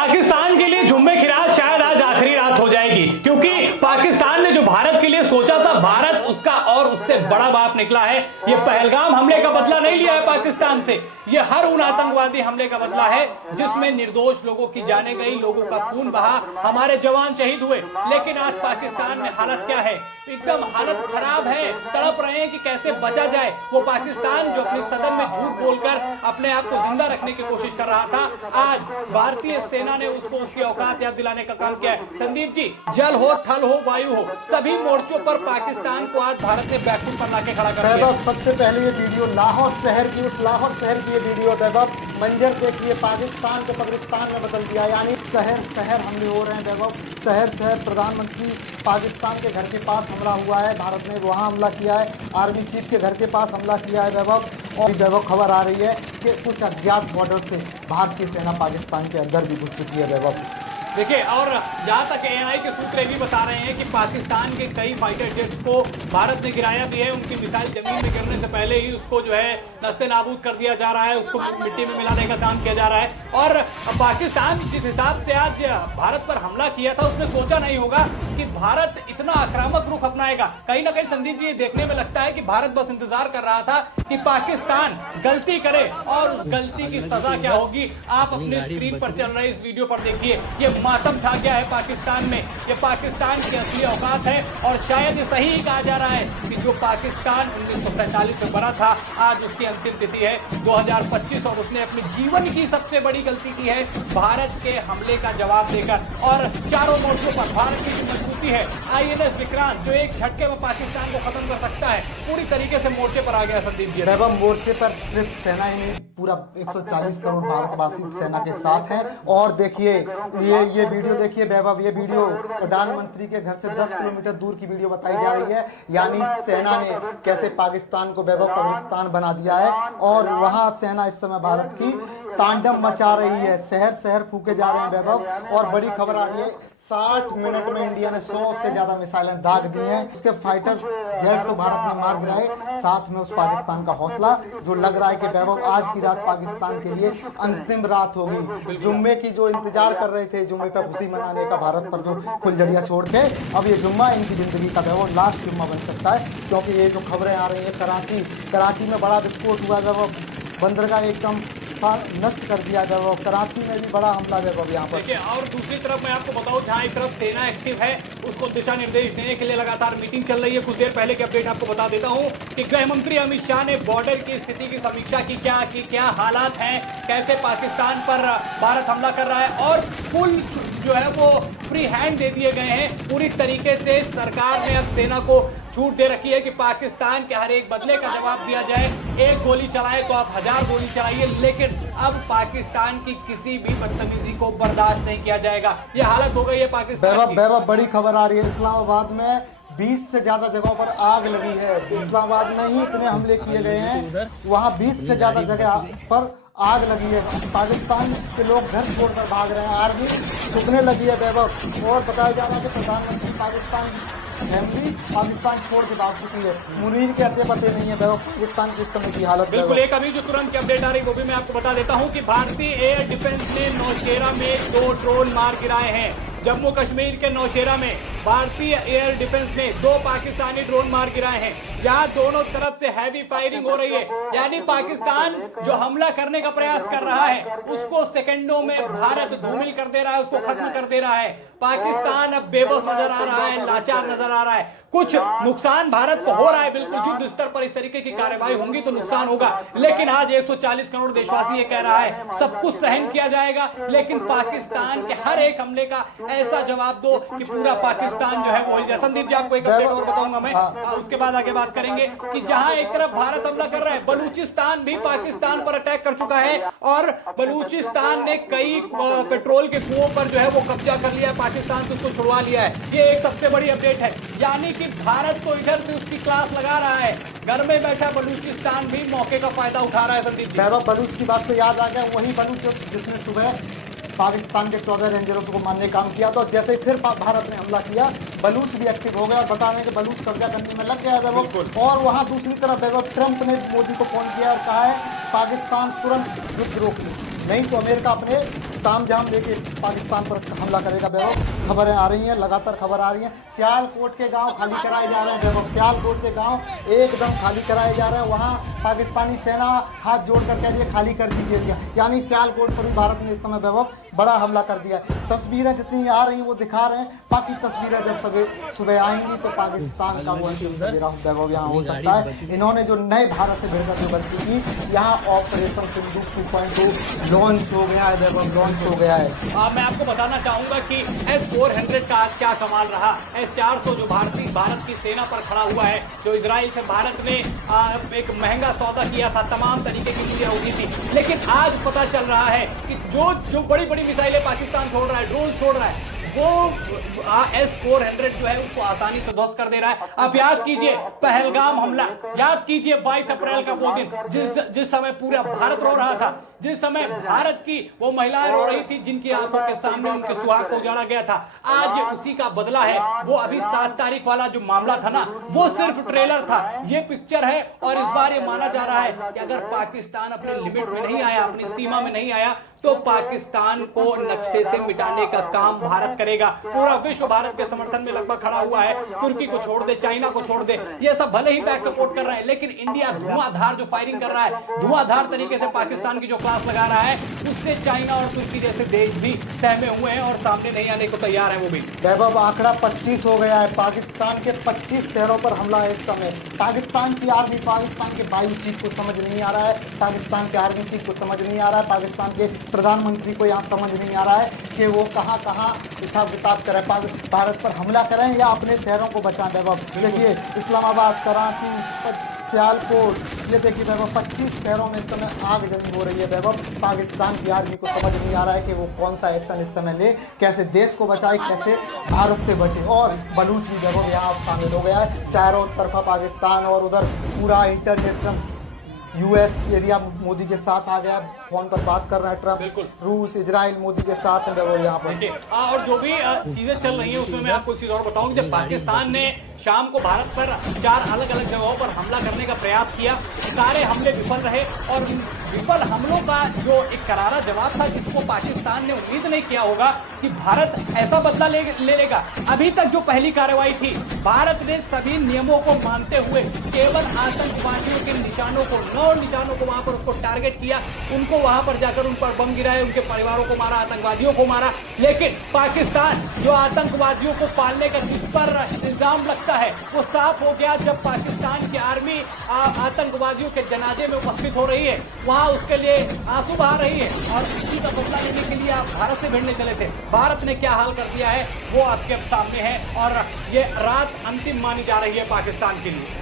पाकिस्तान के लिए जुम्मे की रात शायद आज आखिरी रात हो जाएगी, क्योंकि पाकिस्तान ने जो भारत के लिए सोचा था, भारत उसका और उससे बड़ा बाप निकला है। ये पहलगाम हमले का बदला नहीं लिया है पाकिस्तान से, ये हर उन आतंकवादी हमले का बदला है जिसमें निर्दोष लोगों की जाने गई, लोगों का खून बहा, हमारे जवान शहीद हुए। लेकिन आज पाकिस्तान में हालत क्या है? एकदम हालत खराब है, तड़प रहे हैं कि कैसे बचा जाए। वो पाकिस्तान जो अपने सदन में झूठ बोलकर अपने आप को जिंदा रखने की कोशिश कर रहा था, आज भारतीय सेना ने उसको उसकी औकात याद दिलाने का काम किया है। संदीप जी, जल हो, थल हो, वायु हो, सभी मोर्चों पर पाकिस्तान को आज भारत ने बैकफुट पर लाके खड़ा कर दिया। सबसे पहले ये वीडियो लाहौर शहर की, उस लाहौर शहर की ये वीडियो वैभव, मंजर देखिए, पाकिस्तान को पाकिस्तान में बदल दिया। यानी शहर शहर हमले हो रहे हैं वैभव, शहर शहर। प्रधानमंत्री पाकिस्तान के घर के पास हमला हुआ है, भारत ने वहाँ हमला किया है, आर्मी चीफ के घर के पास हमला किया है वैभव। और वैभव खबर आ रही है कि कुछ अज्ञात बॉर्डर से भारतीय सेना पाकिस्तान के अंदर भी घुस चुकी है वैभव। देखिए, और जहां तक एएनआई के सूत्र भी बता रहे हैं कि पाकिस्तान के कई फाइटर जेट्स को भारत ने गिराया भी है, उनकी मिसाइल जमीन में गिरने से पहले ही उसको जो है नस्ते नाबूद कर दिया जा रहा है, उसको मिट्टी में मिलाने का काम किया जा रहा है। और पाकिस्तान जिस हिसाब से आज भारत पर हमला किया था, उसने सोचा नहीं होगा कि भारत इतना आक्रामक रुख अपनाएगा। कहीं ना कहीं संदीप जी, ये देखने में लगता है कि भारत बस इंतजार कर रहा था कि पाकिस्तान गलती करे और उस गलती की सजा क्या होगी। आप अपने स्क्रीन पर चल रहे इस वीडियो पर देखिए, ये मातम छा गया है पाकिस्तान में। ये पाकिस्तान की असली औकात है और शायद ये सही ही कहा जा रहा है कि जो पाकिस्तान 1947 में बना था, आज उसकी अंतिम तिथि है 2025 और उसने अपने जीवन की सबसे बड़ी गलती की है भारत के हमले का जवाब देकर। और चारों मोर्चों पर भारत की जो मजबूती है, आईएनएस विक्रांत जो एक झटके में पाकिस्तान को खत्म कर सकता है, पूरी तरीके से मोर्चे पर आ गया। संदीप जी, वैभव, मोर्चे पर सिर्फ सेना ही नहीं, पूरा 140 करोड़ भारतवासी सेना के साथ हैं। और देखिए ये वीडियो देखिए वैभव, ये वीडियो प्रधानमंत्री के घर से 10 किलोमीटर दूर की वीडियो बताई जा रही है। यानी सेना ने कैसे पाकिस्तान को वैभव कब्रिस्तान बना दिया है और वहां सेना इस समय भारत की तांडव मचा रही है। शहर शहर फूके जा रहे हैं वैभव। और बड़ी खबर आ रही है, 60 मिनट में इंडिया ने 100 से ज्यादा मिसाइलें दाग दी हैं। उसके फाइटर जेट तो भारत ने मार गिराए, साथ में उस पाकिस्तान का हौसला जो लग रहा है कि वैभव आज की रात पाकिस्तान के लिए अंतिम रात होगी। जुम्मे की जो इंतजार कर रहे थे, जुम्मे पे खुशी मनाने का भारत पर जो फुलझड़ियां छोड़ के, अब ये जुम्मा इनकी जिंदगी का वैभव लास्ट जुम्मा बन सकता है। क्योंकि ये जो खबरें आ रही है, कराची में बड़ा विस्फोट हुआ वैभव, बंदरगाह एकदम नष्ट कर दिया गया। वो कराची में भी बड़ा हमला वैभव यहाँ पर। देखिए, और दूसरी तरफ मैं आपको बताऊं, जहां एक तरफ सेना एक्टिव है, उसको दिशा निर्देश देने के लिए लगातार मीटिंग चल रही है। कुछ देर पहले की अपडेट आपको बता देता हूं कि गृह मंत्री अमित शाह ने बॉर्डर की स्थिति की समीक्षा की, क्या हालात हैं, कैसे पाकिस्तान पर भारत हमला कर रहा है, और फुल जो है वो फ्री हैंड दे दिए गए हैं। पूरी तरीके से सरकार ने अब सेना को छूट दे रखी है कि पाकिस्तान के हर एक बदले का जवाब दिया जाए। एक गोली चलाए तो आप 1000 गोली चलाइए, लेकिन अब पाकिस्तान की किसी भी बदतमीजी को बर्दाश्त नहीं किया जाएगा। ये हालत हो गई है पाकिस्तान की। वैभव, बड़ी खबर आ रही है, इस्लामाबाद में 20 से ज्यादा जगहों पर आग लगी है। इस्लामाबाद में ही इतने हमले किए गए हैं, वहाँ 20 से ज्यादा जगह पर आग लगी है। पाकिस्तान के लोग घर छोड़कर भाग रहे हैं, आर्मी झुकने लगी है वैभव। और बताया जा रहा है कि प्रधानमंत्री फैमिली पाकिस्तान छोड़ के भाग चुकी है। मुनीर के अते पते नहीं है वैभव पाकिस्तान की इस समय की हालत। बिल्कुल, एक अभी जो तुरंत की अपडेट आ रही है वो भी मैं आपको बता देता हूं कि भारतीय एयर डिफेंस ने नौशेरा में 2 ड्रोन मार गिराए हैं। जम्मू कश्मीर के नौशेरा में भारतीय एयर डिफेंस ने 2 पाकिस्तानी ड्रोन मार गिराए हैं। यहाँ दोनों तरफ से हैवी फायरिंग हो रही है, यानी पाकिस्तान जो हमला करने का प्रयास कर रहा है उसको सेकंडों में भारत धूमिल कर दे रहा है, उसको खत्म कर दे रहा है। पाकिस्तान अब बेबस नजर आ रहा है, लाचार नजर आ रहा है। कुछ नुकसान भारत को हो रहा है, बिल्कुल युद्ध स्तर पर इस तरीके की कार्रवाई होंगी तो नुकसान होगा, लेकिन आज 140 करोड़ देशवासी ये कह रहा है सब कुछ सहन किया जाएगा, लेकिन पाकिस्तान के हर एक हमले का ऐसा जवाब दो कि पूरा पाकिस्तान जो है वो हिल जाए। संदीप जी, आपको एक अपडेट और बताऊंगा मैं, उसके बाद आगे बात करेंगे कि जहां एक तरफ भारत हमला कर रहा है, बलूचिस्तान भी पाकिस्तान पर अटैक कर चुका है और बलूचिस्तान ने कई पेट्रोल के कुओं पर जो है वो कब्जा कर लिया है, पाकिस्तान को उसको छुड़वा लिया है। ये एक सबसे बड़ी अपडेट है, यानी कि भारत तो इधर से उसकी क्लास लगा रहा है, घर में बैठा बलूचिस्तान भी मौके का फायदा उठा रहा है। संदीप जी, बलूच की बात से याद आ गया, वही बलूच जिसने सुबह पाकिस्तान के 14 रेंजर्स को मारने काम किया, तो जैसे फिर भारत ने हमला किया, बलूच भी एक्टिव हो गया और बता रहे हैं कि बलूच कब्जा करने में लग गया है वैभव। और वहां दूसरी तरफ वैभव, ट्रंप ने मोदी को फोन किया और कहा है पाकिस्तान तुरंत युद्ध रोक ले, नहीं तो अमेरिका अपने तामझाम लेके पाकिस्तान पर हमला करेगा वैभव। खबरें आ रही हैं, लगातार खबर आ रही हैं। सियालकोट के गांव खाली कराए जा रहे हैं वैभव, सियालकोट के गांव एकदम खाली कराए जा रहे हैं। वहां पाकिस्तानी सेना हाथ जोड़कर कह रही है खाली कर दीजिए दिया, यानी सियालकोट पर भी भारत ने इस समय वैभव बड़ा हमला कर दिया है। तस्वीरें जितनी आ रही हैं वो दिखा रहे हैं, बाकी तस्वीरें जब सुबह आएंगी तो पाकिस्तान का वो अंतिम सवेरा वैभव यहाँ हो सकता है। इन्होंने जो नए भारत से भिड़कर जो गलती की, यहाँ ऑपरेशन सिंधु 2.2 लॉन्च हो गया है वैभव, लॉन्च हो गया है। मैं आपको बताना चाहूंगा कि S-400 का आज क्या कमाल रहा। S-400 जो भारत की सेना पर खड़ा हुआ है, जो इजराइल से भारत ने एक महंगा सौदा किया था, तमाम तरीके की चीजें होती थी, लेकिन आज पता चल रहा है कि जो बड़ी बड़ी मिसाइलें पाकिस्तान छोड़ रहा है, ड्रोन छोड़ रहा है, वो S-400 जो है उसको आसानी से ध्वस्त कर दे रहा है। आप याद कीजिए पहलगाम हमला, याद कीजिए 22 अप्रैल का वो दिन जिस समय पूरा भारत रो रहा था, जिस समय भारत की वो महिलाएं रो रही थी जिनकी आंखों के सामने उनके सुहाग को उजाड़ा गया था। आज ये उसी का बदला है। वो अभी 7 तारीख वाला जो मामला था ना, वो सिर्फ ट्रेलर था, ये पिक्चर है। और इस बार ये माना जा रहा है कि अगर पाकिस्तान अपने लिमिट में नहीं आया, अपनी सीमा में नहीं आया, तो पाकिस्तान को नक्शे से मिटाने का काम भारत करेगा। पूरा विश्व भारत के समर्थन में लगभग खड़ा हुआ है। तुर्की को छोड़ दे, चाइना को छोड़ दे, ये सब भले ही बैक सपोर्ट कर रहे हैं, लेकिन इंडिया धुआंधार जो फायरिंग कर रहा है, धुआंधार तरीके से पाकिस्तान की जो क्लास लगा रहा है, उससे चाइना और तुर्की जैसे देश भी सहमे हुए हैं और सामने नहीं आने को तैयार है। वो भी वैभव आंकड़ा 25 हो गया है। पाकिस्तान के 25 शहरों पर हमला है इस समय। पाकिस्तान की आर्मी, पाकिस्तान के वायु चीफ को समझ नहीं आ रहा है, पाकिस्तान के आर्मी चीफ को समझ नहीं आ रहा है, पाकिस्तान के प्रधानमंत्री को यहाँ समझ नहीं आ रहा है कि वो कहाँ हिसाब किताब करें, भारत पर हमला करें या अपने शहरों को बचाएं। वैभव देखिए इस्लामाबाद, कराची, सियालकोट, ये देखिए वैभव 25 शहरों में इस समय आगजनी हो रही है। वैभव पाकिस्तान की आर्मी को समझ नहीं आ रहा है कि वो कौन सा एक्शन इस समय ले, कैसे देश को बचाए, कैसे भारत से बचे। और बलूच भी वैभव यहाँ शामिल हो गया है। चारों तरफा पाकिस्तान और उधर पूरा इंटरनेशनल US एरिया मोदी के साथ आ गया। फोन पर बात कर रहा है ट्रंप, रूस, इजराइल मोदी के साथ है वैभव यहाँ पर। और जो भी चीजें चल रही हैं उसमें मैं आपको एक चीज और बताऊं, जब पाकिस्तान ने शाम को भारत पर 4 अलग अलग जगहों पर हमला करने का प्रयास किया, सारे हमले विफल रहे। और विफल हमलों का जो एक करारा जवाब था, जिसको पाकिस्तान ने उम्मीद नहीं किया होगा कि भारत ऐसा बदला ले लेगा। अभी तक जो पहली कार्रवाई थी, भारत ने सभी नियमों को मानते हुए केवल आतंकवादियों के निशानों को, 9 निशानों को वहां पर उसको टारगेट किया, उनको वहां पर जाकर उन पर बम गिराए, उनके परिवारों को मारा, आतंकवादियों को मारा। लेकिन पाकिस्तान जो आतंकवादियों को पालने का जिस पर इल्जाम लगता है, वो साफ हो गया जब पाकिस्तान की आर्मी आतंकवादियों के जनाजे में उपस्थित हो रही है, वहां उसके लिए आंसू बहा रही है। और इसी का बदला लेने के लिए आप भारत से भिड़ने चले थे। भारत ने क्या हाल कर दिया है वो आपके सामने है, और ये रात अंतिम मानी जा रही है पाकिस्तान के लिए।